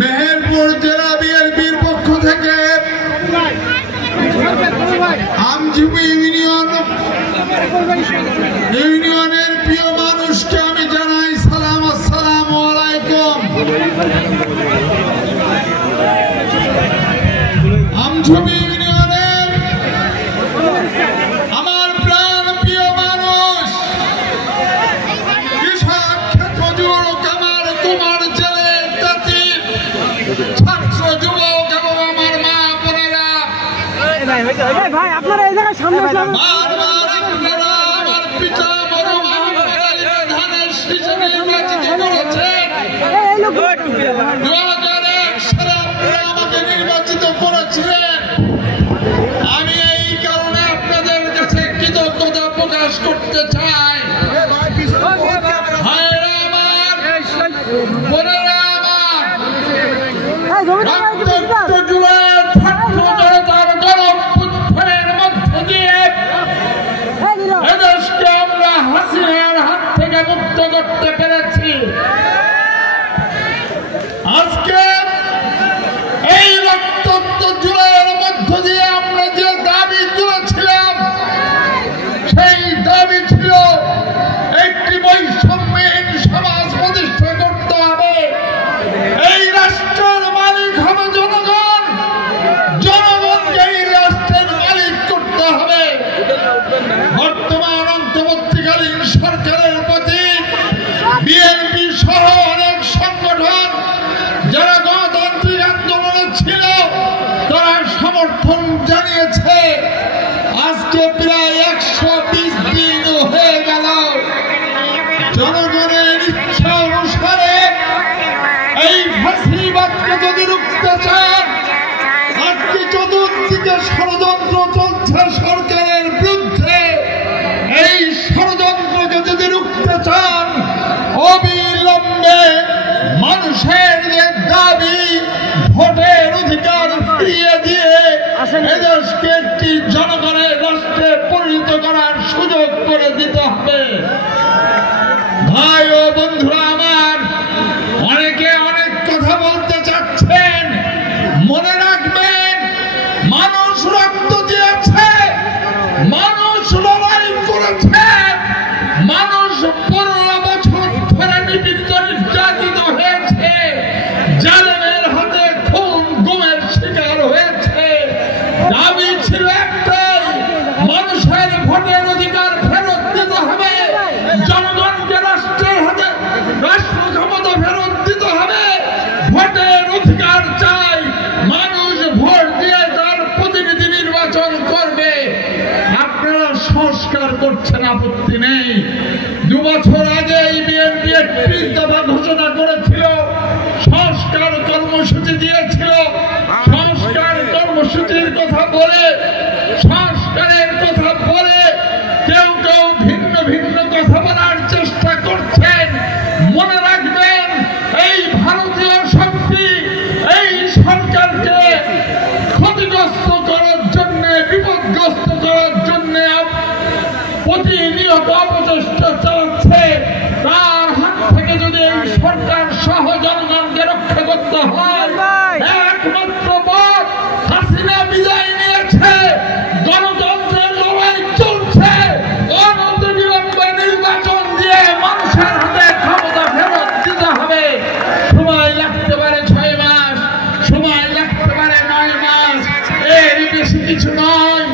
মেহেরপুর জেলা বিএনপির পক্ষ থেকে আমঝুপি ইউনিয়নের প্রিয় মানুষকে আমি জানাই সালাম, আসসালামু আলাইকুম। আমঝুপি ইউনিয়নের আমার প্রাণ প্রিয় মানুষ কৃষক ক্ষেত্র যুবক আমার কুমার জেলে জাতি ছাত্র যুবক এবং আমার মা বোনেরা, ভাই আপনারা এই জায়গায় সামনে আমার পিতা বড় ধানের শীষে নির্বাচিত করেছেন। 2001 সালে আপনারা আমাকে নির্বাচিত করেছিলেন। আমি এই কারণে আপনাদের কাছে কৃতজ্ঞতা প্রকাশ করতে চাই। ভাইয়েরা আমার, বোনেরা আমার, রক্তাক্ত জুলাই ছাত্র জনতার গণঅভ্যুত্থানের মধ্য দিয়ে এদেশকে আমরা হাসিনার হাত থেকে মুক্ত করতে পেরেছি। আজকে এই রক্তাক্ত জুলাইয়ের মধ্য দিয়ে আমরা যে দাবি তুলেছিলাম, সেই দাবি ছিল একটি বৈষম্যহীন সমাজ প্রতিষ্ঠা করতে হবে। এই রাষ্ট্রের মালিক হবে জনগণ, জনগণকে এই রাষ্ট্রের মালিক করতে হবে। বর্তমান অন্তর্বর্তীকালীন সরকারের প্রতি বিএনপি সহ অনেক সংগঠন যারা গণতান্ত্রিক আন্দোলনে ছিল তারা সমর্থন জানিয়েছে। আজকে প্রায় 120 দিন হয়ে গেল। জনগণের ইচ্ছা অনুসারে এই ফাঁসিবাদকে যদি রুখতে চান, আজকে চতুর্দিকে ষড়যন্ত্র চলছে সরকারের বিরুদ্ধে। এই ষড়যন্ত্রকে যদি রুখতে চান, অবিলম্বে মানুষের যে দাবি ভোটের অধিকার ফিরিয়ে দিয়ে এদেশকে একটি জনগণের রাষ্ট্রে পরিণত করার সুযোগ করে দিতে হবে। ভাই ও বন্ধুরা আমার, অনেকে অনেক কথা বলতে চাচ্ছেন। মনে রাখবেন, মানুষ রক্ত দিয়েছে, মানুষ লড়াই করেছে, মানুষ 15 বছর ধরে নিপীড়িত নির্যাতিত হয়েছে, জালেমের হাতে খুন গুমের শিকার হয়েছে। দাবি ছিল একটাই, মানুষের ভোটের অধিকার ফেরত দিতে হবে, জনগণকে রাষ্ট্রের হাতে রাষ্ট্র ক্ষমতা ফেরত দিতে হবে। ভোটের অধিকার চাই, মানুষ ভোট দিয়ে তার প্রতিনিধি নির্বাচন করবে। আপনারা সংস্কার করছেন, আপত্তি নেই। 2 বছর আগে এই বিএনপি একটি দফা ঘোষণা করেছিল, সংস্কার কর্মসূচি দিয়েছিল। সংস্কার কর্মসূচির কথা বলে, সংস্কারের কথা বলে কেউ কেউ ভিন্ন ভিন্ন কথা বলার চেষ্টা করছেন। মনে রাখবেন, এই ভারতীয় শক্তি এই সরকারকে ক্ষতিগ্রস্ত করার জন্য, বিপদগ্রস্ত করার জন্য প্রতিনিয়ত অপচেষ্টা চালাচ্ছে। তার হাত থেকে যদি এই সরকার সহ জনগণকে রক্ষা করতে হয়, একমাত্র পথ হাসিনা বিদায় নিয়েছে, গণতন্ত্রের লড়াই চলছে। অনতিবিলম্বে নির্বাচন দিয়ে মানুষের হাতে ক্ষমতা ফেরত দিতে হবে। সময় লাগতে পারে 6 মাস, সময় লাগতে পারে 9 মাস, এর বেশি কিছু নয়।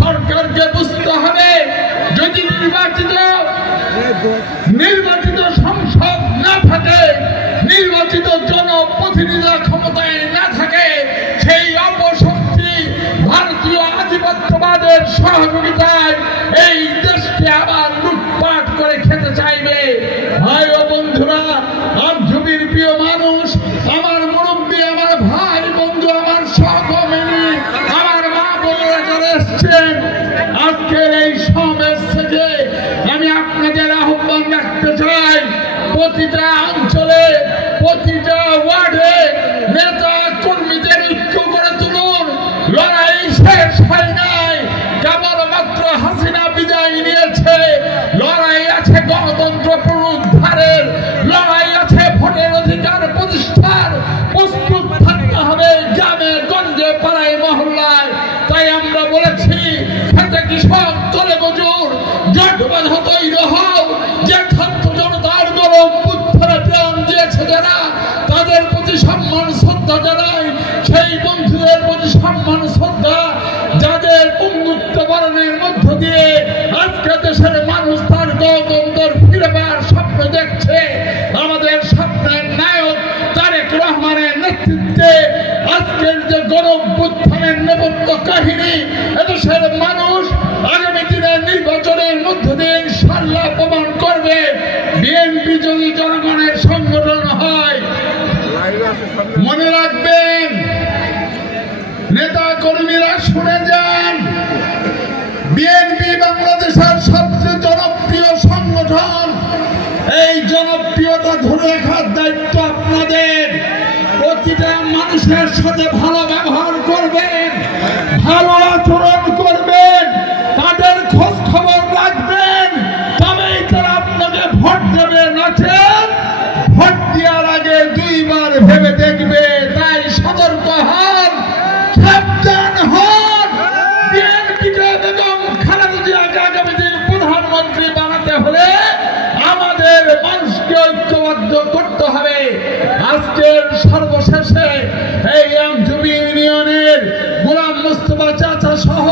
সরকারকে বুঝতে হবে, যদি নির্বাচিত সংসদ না থাকে, নির্বাচিত জনপ্রতিনিধি ক্ষমতায় না থাকে, সেই অপশক্তি ভারতীয় আধিপত্যবাদের সহযোগিতায় এই দেশকে আবার লুটপাট করে খেতে চাইবে। ভাই ও বন্ধুরা, আমঝুপির প্রিয় মানুষ, আমার মুরব্বী, আমার ভাই বন্ধু, আমার সহকর্মী, আমার মা বোনেরা যারা এসছেন, আজকের এই সমাবেশ থেকে আমি আপনাদের আহ্বান রাখতে চাই, প্রতিটা অঞ্চলে, প্রতিটা ওয়ার্ডে নেতা কর্মীদের ঐক্য করে তুলুন। লড়াই শেষ হয় নাই, কেবলমাত্র হাসিনা বিদায় নিয়েছে। লড়াই আছে গণতন্ত্র পুনরুদ্ধারের, লড়াই আছে ভোটের অধিকার প্রতিষ্ঠা। প্রতি সম্মান শ্রদ্ধা জানাই, সেই বন্ধুদের প্রতি সম্মান শ্রদ্ধা যাদের বন্ধুত্ব বরণের মধ্য দিয়ে আজকে দেশের মানুষ তার গণতন্ত্র ফিরে পাওয়ার স্বপ্ন দেখছে। আমাদের স্বপ্নের নায়ক তারেক রহমানের নেতৃত্বে আজকের যে গণঅভ্যুত্থানের নেপথ্য কাহিনী এদেশের মানুষ আগামী দিনের নির্বাচনের মধ্য দিয়ে ইনশাআল্লাহ প্রমাণ করবে। বিএনপি যদি জনগণের সংগঠন হয়, মনে রাখবেন নেতা কর্মীরা শুনে যান, বিএনপি বাংলাদেশের সবচেয়ে জনপ্রিয় সংগঠন। এই জনপ্রিয়তা ধরে রাখার দায়িত্ব আপনাদের। প্রতিটা মানুষের সাথে ভালো ব্যবহার করবেন, ভালো আচরণ করবেন, তাদের খোঁজ খবর রাখবেন, তবেই তারা আপনাকে ভোট দেবে। নচেত ভোট দেওয়ার আগে দুইবার ভেবে দেখবে। তাই সতর্ক হন, সাবধান হন। বিএনপিকে বেগম খালেদা জিয়াকে আগামী দিন প্রধানমন্ত্রী বানাতে হলে আমাদের মানুষকে ঐক্যবদ্ধ করতে হবে। আজকের সর্বশেষে এই এমজুবি ইউনিয়নের গোলাম মুস্তফা চাচা সহ